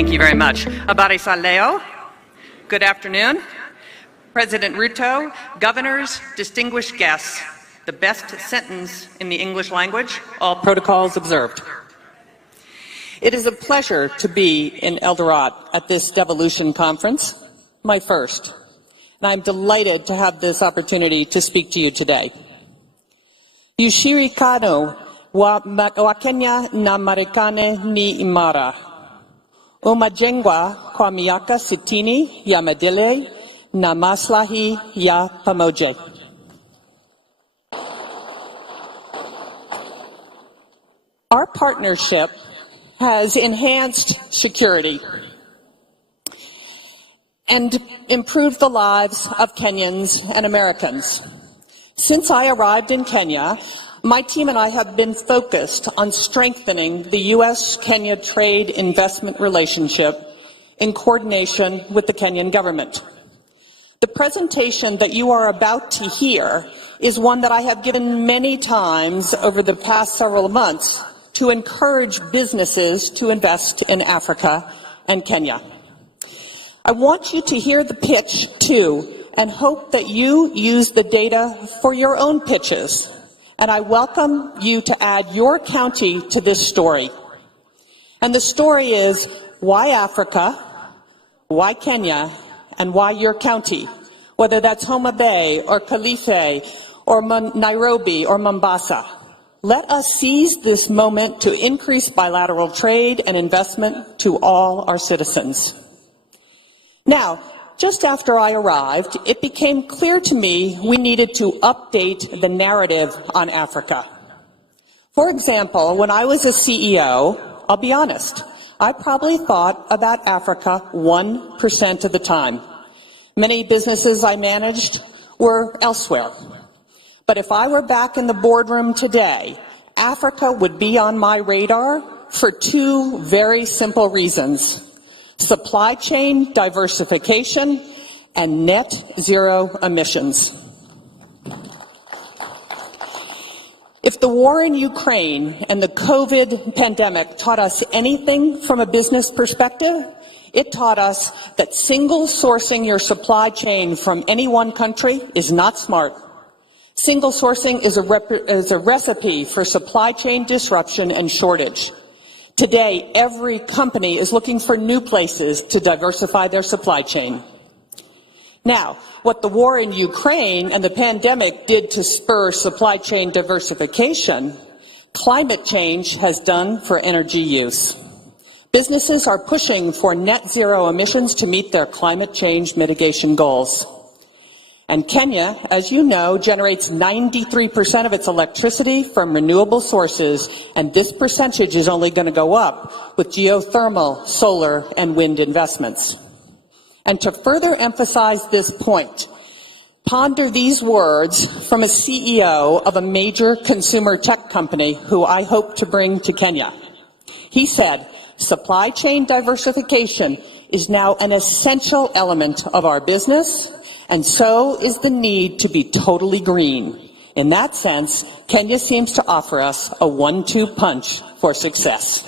Thank you very much. Abare Saleo, good afternoon. President Ruto, governors, distinguished guests, the best sentence in the English language, all protocols observed. It is a pleasure to be in Eldoret at this Devolution conference, my first, and I'm delighted to have this opportunity to speak to you today. Yushiri kano wa Kenya na Marekani ni imara. Umajengwa kwa miaka sitini ya maadili na maslahi ya pamoja. Our partnership has enhanced security and improved the lives of Kenyans and Americans. Since I arrived in Kenya, my team and I have been focused on strengthening the U.S.-Kenya trade investment relationship in coordination with the Kenyan government. The presentation that you are about to hear is one that I have given many times over the past several months to encourage businesses to invest in Africa and Kenya. I want you to hear the pitch too, and hope that you use the data for your own pitches. And I welcome you to add your county to this story. And the story is, why Africa, why Kenya, and why your county? Whether that's Homa Bay or Kilifi or Nairobi or Mombasa. Let us seize this moment to increase bilateral trade and investment to all our citizens. Now, just after I arrived, it became clear to me we needed to update the narrative on Africa. For example, when I was a CEO, I'll be honest, I probably thought about Africa 1% of the time. Many businesses I managed were elsewhere. But if I were back in the boardroom today, Africa would be on my radar for two very simple reasons: supply chain diversification and net zero emissions. If the war in Ukraine and the COVID pandemic taught us anything from a business perspective, it taught us that single sourcing your supply chain from any one country is not smart. Single sourcing is a recipe for supply chain disruption and shortage. Today, every company is looking for new places to diversify their supply chain. Now, what the war in Ukraine and the pandemic did to spur supply chain diversification, climate change has done for energy use. Businesses are pushing for net zero emissions to meet their climate change mitigation goals. And Kenya, as you know, generates 93% of its electricity from renewable sources, and this percentage is only going to go up with geothermal, solar, and wind investments. And to further emphasize this point, ponder these words from a CEO of a major consumer tech company who I hope to bring to Kenya. He said, "Supply chain diversification is now an essential element of our business, and so is the need to be totally green. In that sense, Kenya seems to offer us a 1-2 punch for success."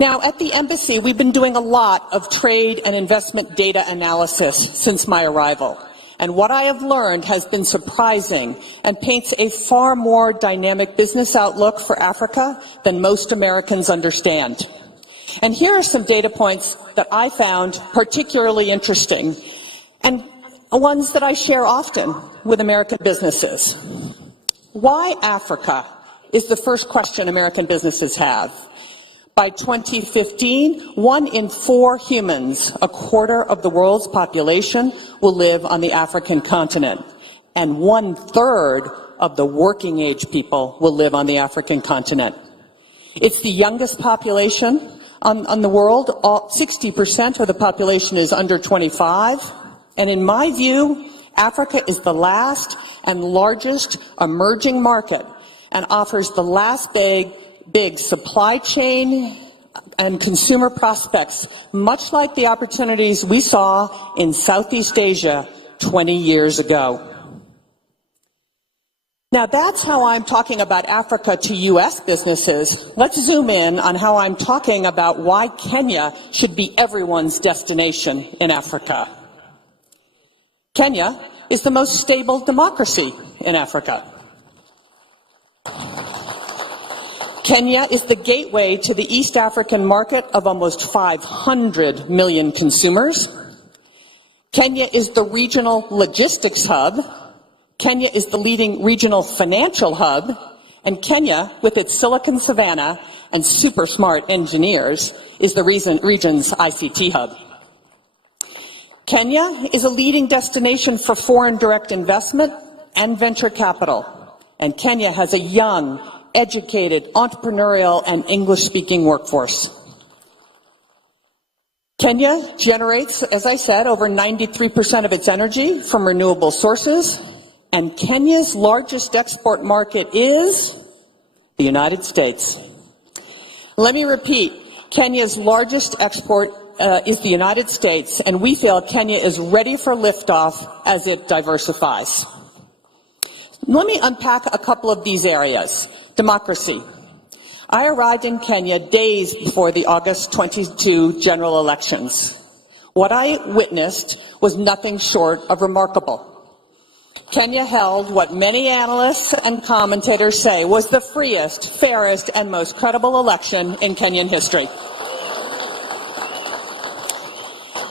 Now, at the embassy, we've been doing a lot of trade and investment data analysis since my arrival. And what I have learned has been surprising and paints a far more dynamic business outlook for Africa than most Americans understand. And here are some data points that I found particularly interesting, and ones that I share often with American businesses. Why Africa is the first question American businesses have. By 2015, 1 in 4 humans, a quarter of the world's population, will live on the African continent, and 1/3 of the working age people will live on the African continent. It's the youngest population on the world. 60% of the population is under 25. And in my view, Africa is the last and largest emerging market and offers the last big supply chain and consumer prospects, much like the opportunities we saw in Southeast Asia 20 years ago. Now that's how I'm talking about Africa to U.S. businesses. Let's zoom in on how I'm talking about why Kenya should be everyone's destination in Africa. Kenya is the most stable democracy in Africa. Kenya is the gateway to the East African market of almost 500 million consumers. Kenya is the regional logistics hub. Kenya is the leading regional financial hub, and Kenya, with its Silicon Savannah and super smart engineers, is the region's ICT hub. Kenya is a leading destination for foreign direct investment and venture capital, and Kenya has a young, educated, entrepreneurial, and English-speaking workforce. Kenya generates, as I said, over 93% of its energy from renewable sources. And Kenya's largest export market is the United States. Let me repeat, Kenya's largest export is the United States, and we feel Kenya is ready for liftoff as it diversifies. Let me unpack a couple of these areas. Democracy. I arrived in Kenya days before the August 22 general elections. What I witnessed was nothing short of remarkable. Kenya held what many analysts and commentators say was the freest, fairest, and most credible election in Kenyan history.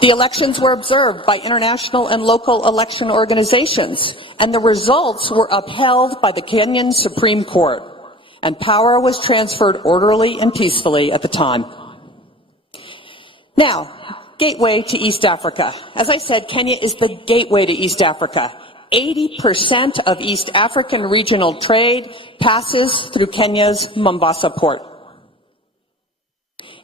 The elections were observed by international and local election organizations, and the results were upheld by the Kenyan Supreme Court, and power was transferred orderly and peacefully at the time. Now, gateway to East Africa. As I said, Kenya is the gateway to East Africa. 80% of East African regional trade passes through Kenya's Mombasa port.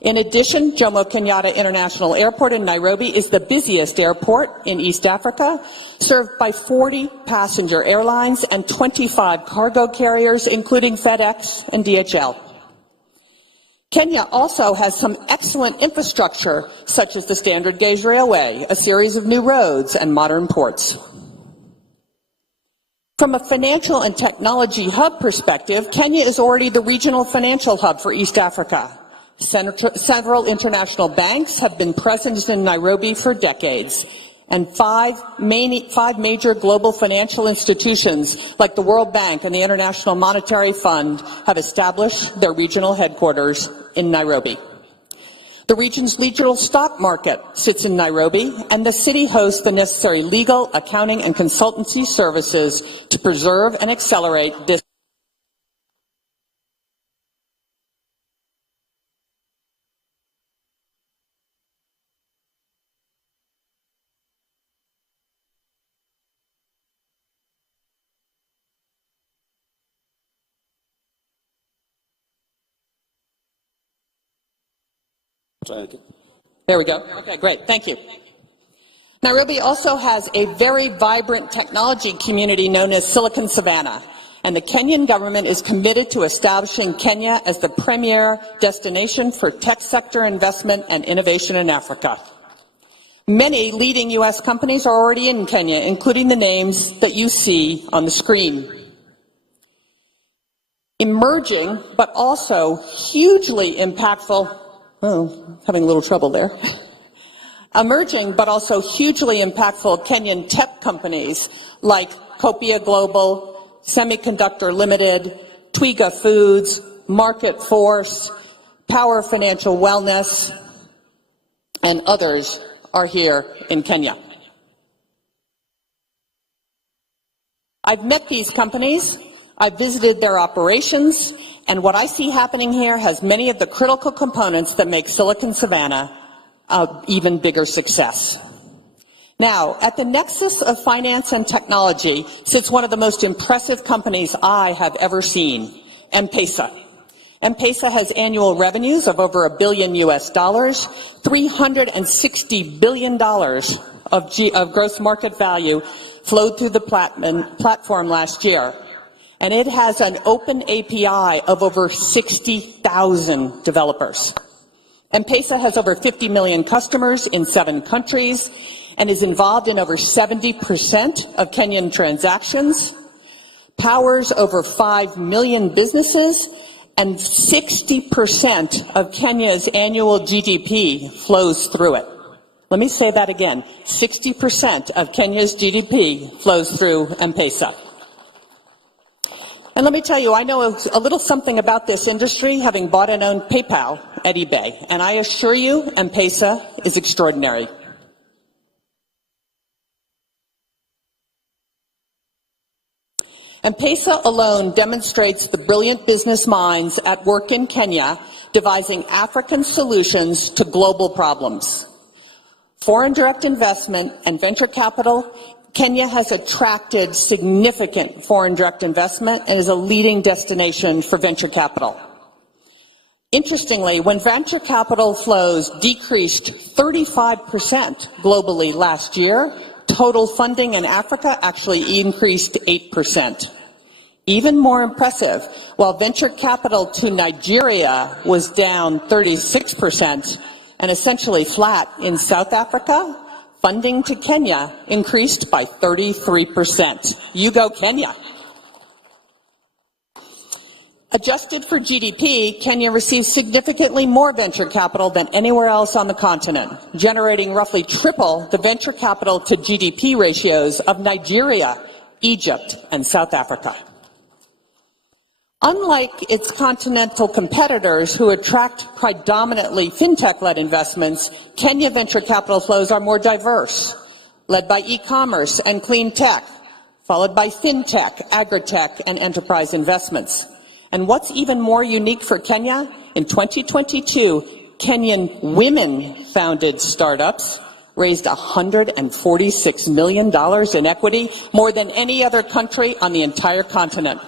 In addition, Jomo Kenyatta International Airport in Nairobi is the busiest airport in East Africa, served by 40 passenger airlines and 25 cargo carriers, including FedEx and DHL. Kenya also has some excellent infrastructure, such as the Standard Gauge Railway, a series of new roads, and modern ports. From a financial and technology hub perspective, Kenya is already the regional financial hub for East Africa. Several international banks have been present in Nairobi for decades, and five major global financial institutions like the World Bank and the International Monetary Fund have established their regional headquarters in Nairobi. The region's regional stock market sits in Nairobi, and the city hosts the necessary legal, accounting, and consultancy services to preserve and accelerate this. There we go. Okay, great. Thank you. Nairobi also has a very vibrant technology community known as Silicon Savannah, and the Kenyan government is committed to establishing Kenya as the premier destination for tech sector investment and innovation in Africa. Many leading U.S. companies are already in Kenya, including the names that you see on the screen. Emerging, but also hugely impactful. Oh, having a little trouble there. Emerging, but also hugely impactful Kenyan tech companies like Copia Global, Semiconductor Limited, Twiga Foods, Market Force, Power Financial Wellness, and others are here in Kenya. I've met these companies, I've visited their operations, and what I see happening here has many of the critical components that make Silicon Savannah an even bigger success. Now, at the nexus of finance and technology sits one of the most impressive companies I have ever seen, M-Pesa. M-Pesa has annual revenues of over $1 billion US, $360 billion of gross market value flowed through the platform last year. And it has an open API of over 60,000 developers. M-Pesa has over 50 million customers in 7 countries and is involved in over 70% of Kenyan transactions. powers over 5 million businesses, and 60% of Kenya's annual GDP flows through it. Let me say that again. 60% of Kenya's GDP flows through M-Pesa. And let me tell you, I know a little something about this industry, having bought and owned PayPal at eBay, and I assure you, M-Pesa is extraordinary. M-Pesa alone demonstrates the brilliant business minds at work in Kenya, devising African solutions to global problems. Foreign direct investment and venture capital, Kenya has attracted significant foreign direct investment and is a leading destination for venture capital. Interestingly, when venture capital flows decreased 35% globally last year, total funding in Africa actually increased 8%. Even more impressive, while venture capital to Nigeria was down 36% and essentially flat in South Africa, funding to Kenya increased by 33%. You go, Kenya. Adjusted for GDP, Kenya receives significantly more venture capital than anywhere else on the continent, generating roughly triple the venture capital to GDP ratios of Nigeria, Egypt, and South Africa. Unlike its continental competitors who attract predominantly fintech-led investments, Kenya venture capital flows are more diverse, led by e-commerce and clean tech, followed by fintech, agri-tech, and enterprise investments. And what's even more unique for Kenya, in 2022, Kenyan women-founded startups raised $146 million in equity, more than any other country on the entire continent.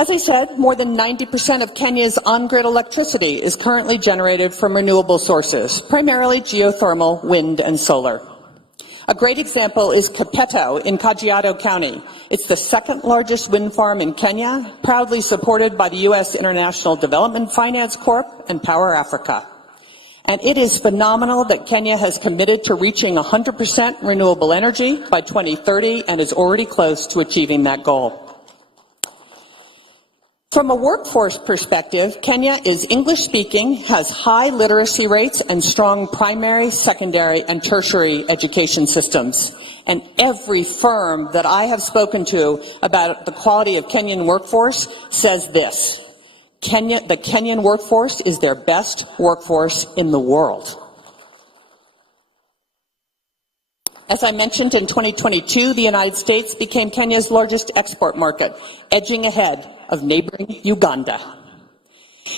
As I said, more than 90% of Kenya's on-grid electricity is currently generated from renewable sources, primarily geothermal, wind, and solar. A great example is Kapeto in Kajiado County. It's the second largest wind farm in Kenya, proudly supported by the U.S. International Development Finance Corp. And Power Africa. And it is phenomenal that Kenya has committed to reaching 100% renewable energy by 2030 and is already close to achieving that goal. From a workforce perspective, Kenya is English-speaking, has high literacy rates, and strong primary, secondary, and tertiary education systems. And every firm that I have spoken to about the quality of Kenyan workforce says this: the Kenyan workforce is their best workforce in the world. As I mentioned, in 2022, the United States became Kenya's largest export market, edging ahead of neighboring Uganda.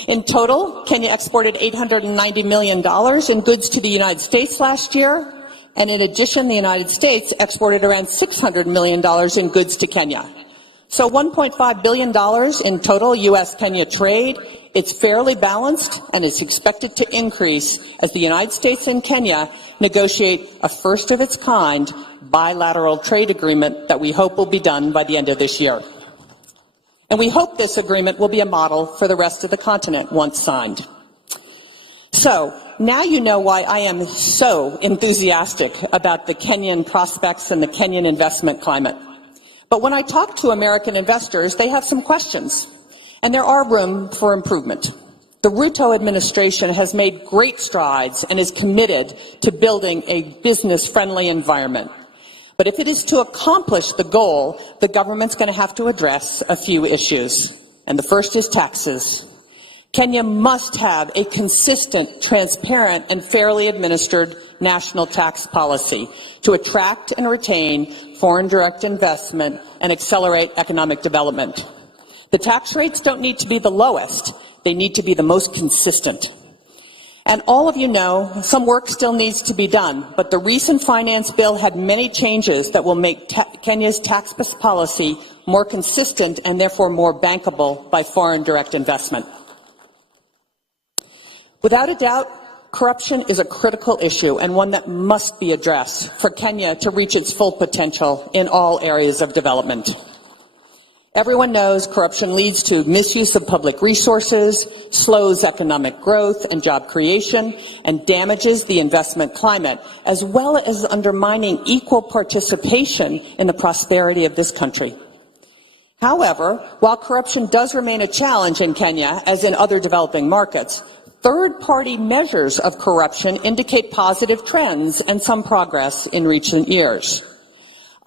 In total, Kenya exported $890 million in goods to the United States last year, and in addition, the United States exported around $600 million in goods to Kenya. So $1.5 billion in total U.S.-Kenya trade. It's fairly balanced, and it's expected to increase as the United States and Kenya negotiate a first-of-its-kind bilateral trade agreement that we hope will be done by the end of this year. And we hope this agreement will be a model for the rest of the continent once signed. So, now you know why I am so enthusiastic about the Kenyan prospects and the Kenyan investment climate. But when I talk to American investors, they have some questions, and there are room for improvement. The Ruto administration has made great strides and is committed to building a business-friendly environment. But if it is to accomplish the goal, the government's going to have to address a few issues. And the first is taxes. Kenya must have a consistent, transparent, and fairly administered national tax policy to attract and retain foreign direct investment and accelerate economic development. The tax rates don't need to be the lowest. They need to be the most consistent. And all of you know, some work still needs to be done, but the recent finance bill had many changes that will make Kenya's tax policy more consistent and therefore more bankable by foreign direct investment. Without a doubt, corruption is a critical issue and one that must be addressed for Kenya to reach its full potential in all areas of development. Everyone knows corruption leads to misuse of public resources, slows economic growth and job creation, and damages the investment climate, as well as undermining equal participation in the prosperity of this country. However, while corruption does remain a challenge in Kenya, as in other developing markets, third-party measures of corruption indicate positive trends and some progress in recent years.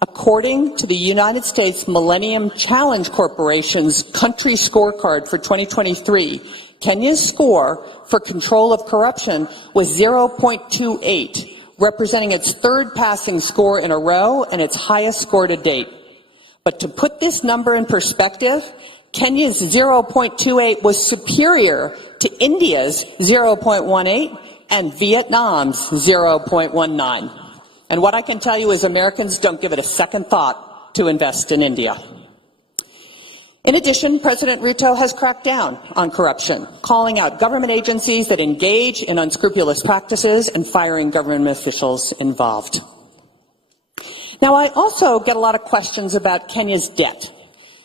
According to the United States Millennium Challenge Corporation's country scorecard for 2023, Kenya's score for control of corruption was 0.28, representing its third passing score in a row and its highest score to date. But to put this number in perspective, Kenya's 0.28 was superior to India's 0.18 and Vietnam's 0.19. And what I can tell you is Americans don't give it a second thought to invest in India. In addition, President Ruto has cracked down on corruption, calling out government agencies that engage in unscrupulous practices and firing government officials involved. Now, I also get a lot of questions about Kenya's debt.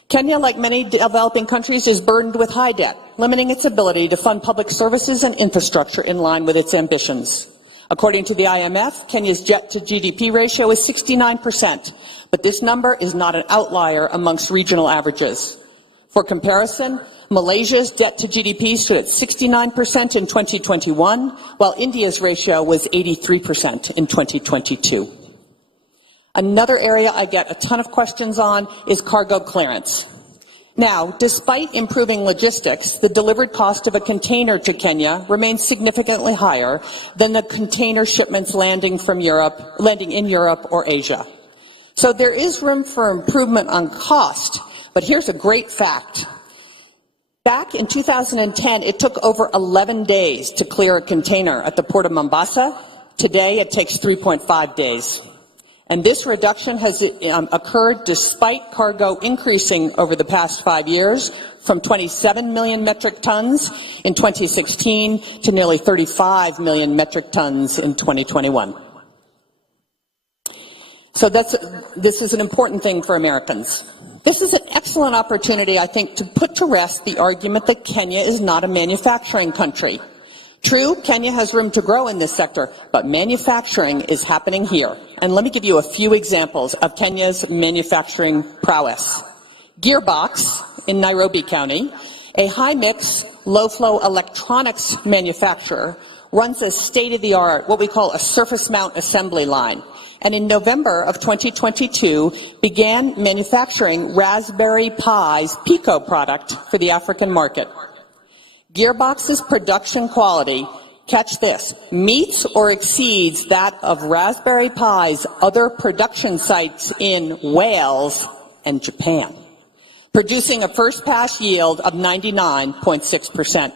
Kenya, like many developing countries, is burdened with high debt, limiting its ability to fund public services and infrastructure in line with its ambitions. According to the IMF, Kenya's debt to GDP ratio is 69%, but this number is not an outlier amongst regional averages. For comparison, Malaysia's debt to GDP stood at 69% in 2021, while India's ratio was 83% in 2022. Another area I get a ton of questions on is cargo clearance. Now, despite improving logistics, the delivered cost of a container to Kenya remains significantly higher than the container shipments landing in Europe or Asia. So there is room for improvement on cost, but here's a great fact. Back in 2010, it took over 11 days to clear a container at the port of Mombasa. Today, it takes 3.5 days. And this reduction has occurred despite cargo increasing over the past 5 years from 27 million metric tons in 2016 to nearly 35 million metric tons in 2021. So this is an important thing for Americans. This is an excellent opportunity, I think, to put to rest the argument that Kenya is not a manufacturing country. True, Kenya has room to grow in this sector, but manufacturing is happening here. And let me give you a few examples of Kenya's manufacturing prowess. Gearbox in Nairobi County, a high-mix, low-flow electronics manufacturer, runs a state-of-the-art, what we call a surface mount assembly line. And in November of 2022, began manufacturing Raspberry Pi's Pico product for the African market. Gearbox's production quality, catch this, meets or exceeds that of Raspberry Pi's other production sites in Wales and Japan, producing a first-pass yield of 99.6%.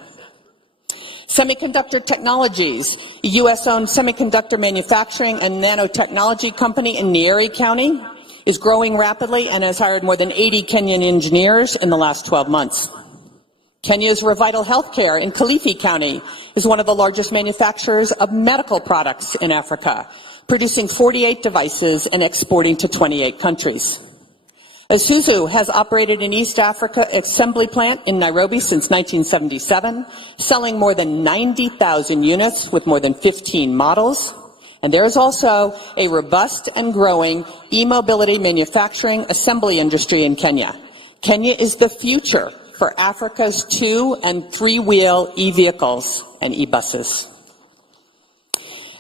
Semiconductor Technologies, a U.S.-owned semiconductor manufacturing and nanotechnology company in Nyeri County, is growing rapidly and has hired more than 80 Kenyan engineers in the last 12 months. Kenya's Revital Healthcare in Kilifi County is one of the largest manufacturers of medical products in Africa, producing 48 devices and exporting to 28 countries. Isuzu has operated an East Africa assembly plant in Nairobi since 1977, selling more than 90,000 units with more than 15 models. And there is also a robust and growing e-mobility manufacturing assembly industry in Kenya. Kenya is the future for Africa's 2- and 3-wheel e-vehicles and e-buses.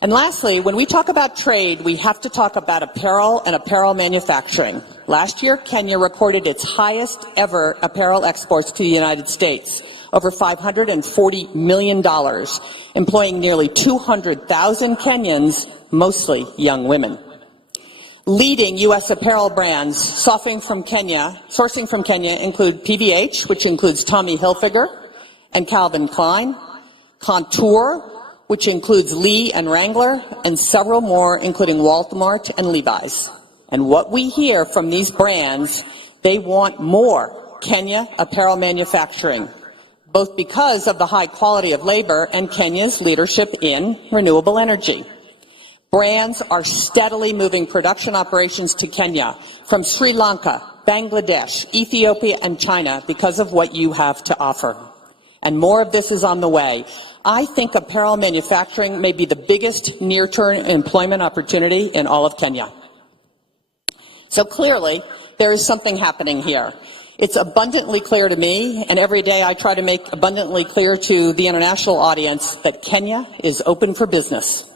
And lastly, when we talk about trade, we have to talk about apparel and apparel manufacturing. Last year, Kenya recorded its highest ever apparel exports to the United States, over $540 million, employing nearly 200,000 Kenyans, mostly young women. Leading U.S. apparel brands sourcing from Kenya include PVH, which includes Tommy Hilfiger and Calvin Klein, Contour, which includes Lee and Wrangler, and several more, including Walmart and Levi's. And what we hear from these brands, they want more Kenya apparel manufacturing, both because of the high quality of labor and Kenya's leadership in renewable energy. Brands are steadily moving production operations to Kenya from Sri Lanka, Bangladesh, Ethiopia, and China because of what you have to offer. And more of this is on the way. I think apparel manufacturing may be the biggest near-term employment opportunity in all of Kenya. So clearly, there is something happening here. It's abundantly clear to me, and every day I try to make abundantly clear to the international audience that Kenya is open for business.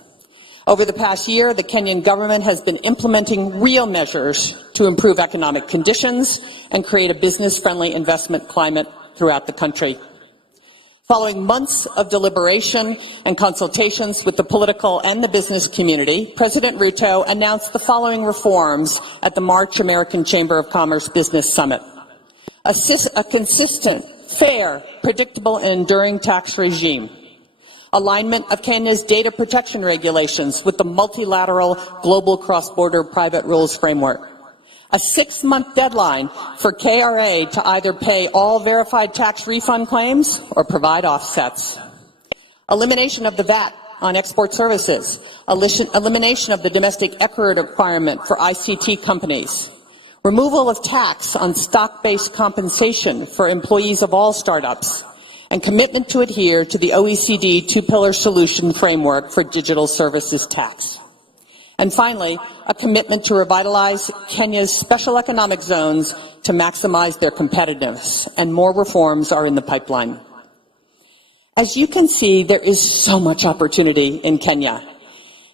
Over the past year, the Kenyan government has been implementing real measures to improve economic conditions and create a business-friendly investment climate throughout the country. Following months of deliberation and consultations with the political and the business community, President Ruto announced the following reforms at the March American Chamber of Commerce Business Summit. A consistent, fair, predictable, and enduring tax regime. Alignment of Kenya's data protection regulations with the multilateral global cross-border private rules framework. A 6-month deadline for KRA to either pay all verified tax refund claims or provide offsets. Elimination of the VAT on export services. Elimination of the domestic equity requirement for ICT companies. Removal of tax on stock-based compensation for employees of all startups. And commitment to adhere to the OECD two-pillar solution framework for digital services tax. And finally, a commitment to revitalize Kenya's special economic zones to maximize their competitiveness, and more reforms are in the pipeline. As you can see, there is so much opportunity in Kenya,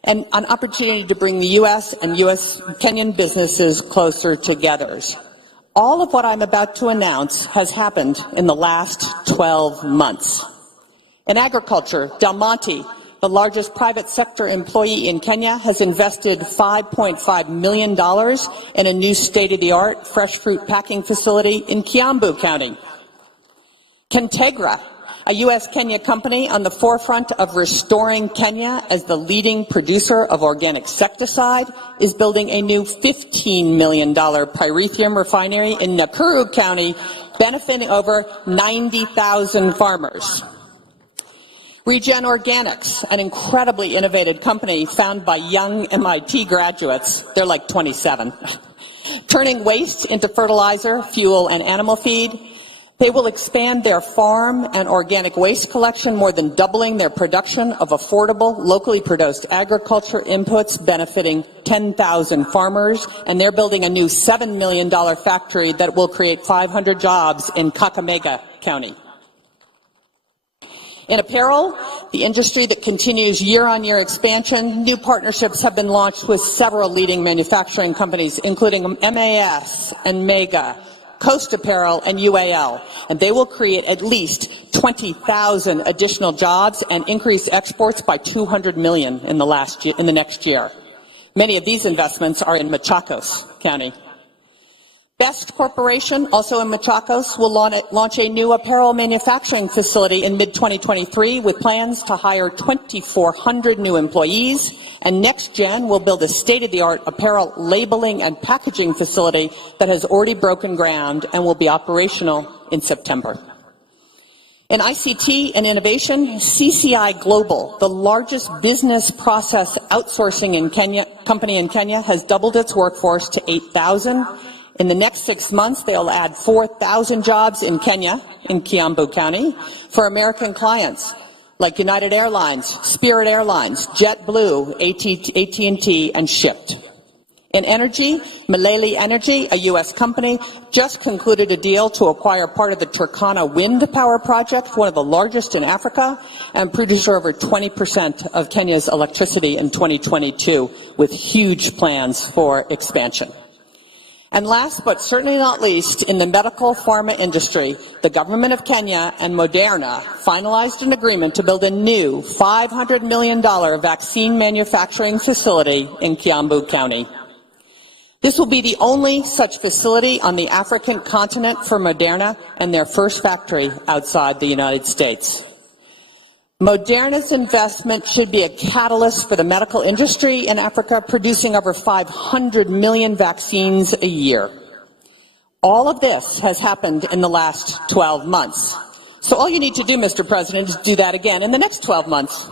and an opportunity to bring the U.S. and Kenyan businesses closer together. All of what I'm about to announce has happened in the last 12 months. In agriculture, Del Monte, the largest private sector employee in Kenya, has invested $5.5 million in a new state-of-the-art fresh fruit packing facility in Kiambu County. Kentegra, a U.S.-Kenya company on the forefront of restoring Kenya as the leading producer of organic insecticide, is building a new $15 million pyrethrum refinery in Nakuru County, benefiting over 90,000 farmers. Regen Organics, an incredibly innovative company founded by young MIT graduates, they're like 27, turning waste into fertilizer, fuel, and animal feed. They will expand their farm and organic waste collection, more than doubling their production of affordable, locally produced agriculture inputs, benefiting 10,000 farmers, and they're building a new $7 million factory that will create 500 jobs in Kakamega County. In apparel, the industry that continues year-on-year expansion, new partnerships have been launched with several leading manufacturing companies, including MAS and Mega, Coast Apparel, and UAL, and they will create at least 20,000 additional jobs and increase exports by 200 million in the next year. Many of these investments are in Machakos County. Best Corporation, also in Machakos, will launch a new apparel manufacturing facility in mid-2023 with plans to hire 2,400 new employees, and NextGen will build a state-of-the-art apparel labeling and packaging facility that has already broken ground and will be operational in September. In ICT and innovation, CCI Global, the largest business process outsourcing company in Kenya, has doubled its workforce to 8,000. In the next 6 months, they'll add 4,000 jobs in Kenya, in Kiambu County, for American clients like United Airlines, Spirit Airlines, JetBlue, AT&T, and Shipt. In energy, Malele Energy, a U.S. company, just concluded a deal to acquire part of the Turkana wind power project, one of the largest in Africa, and produce over 20% of Kenya's electricity in 2022, with huge plans for expansion. And last but certainly not least, in the medical pharma industry, the government of Kenya and Moderna finalized an agreement to build a new $500 million vaccine manufacturing facility in Kiambu County. This will be the only such facility on the African continent for Moderna, and their first factory outside the United States. Moderna's investment should be a catalyst for the medical industry in Africa, producing over 500 million vaccines a year. All of this has happened in the last 12 months. So all you need to do, Mr. President, is do that again in the next 12 months.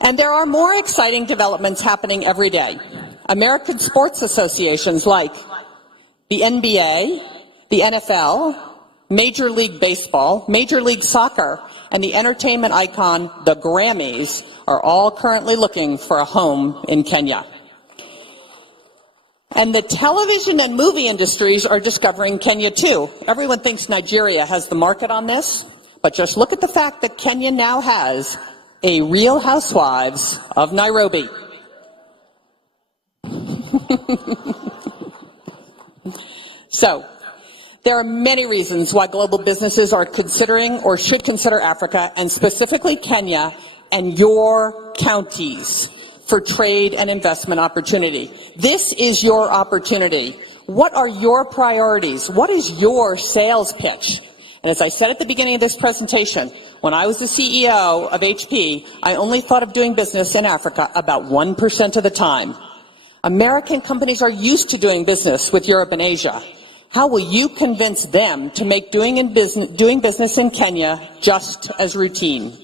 And there are more exciting developments happening every day. American sports associations like the NBA, the NFL, Major League Baseball, Major League Soccer, and the entertainment icon, the Grammys, are all currently looking for a home in Kenya. And the television and movie industries are discovering Kenya too. Everyone thinks Nigeria has the market on this, but just look at the fact that Kenya now has a Real Housewives of Nairobi. So, there are many reasons why global businesses are considering or should consider Africa, and specifically Kenya and your counties, for trade and investment opportunity. This is your opportunity. What are your priorities? What is your sales pitch? And as I said at the beginning of this presentation, when I was the CEO of HP, I only thought of doing business in Africa about 1% of the time. American companies are used to doing business with Europe and Asia. How will you convince them to make doing business in Kenya just as routine?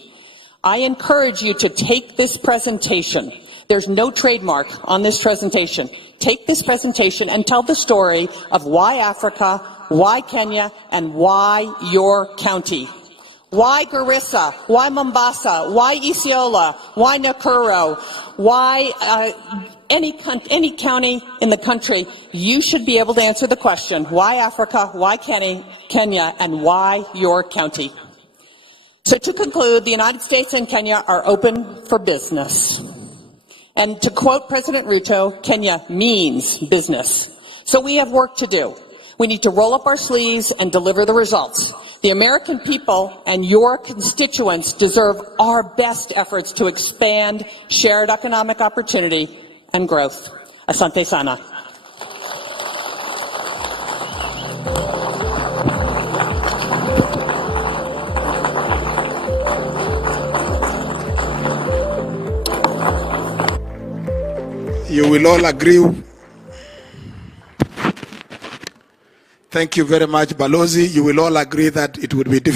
I encourage you to take this presentation. There's no trademark on this presentation. Take this presentation and tell the story of why Africa, why Kenya, and why your county. Why Garissa? Why Mombasa? Why Isiolo? Why Nakuru? Why any county in the country? You should be able to answer the question, why Africa, why Kenya, and why your county? So to conclude, the United States and Kenya are open for business. And to quote President Ruto, Kenya means business. So we have work to do. We need to roll up our sleeves and deliver the results. The American people and your constituents deserve our best efforts to expand shared economic opportunity and growth. Asante sana. You will all agree. Thank you very much, Balozi. You will all agree that it would be difficult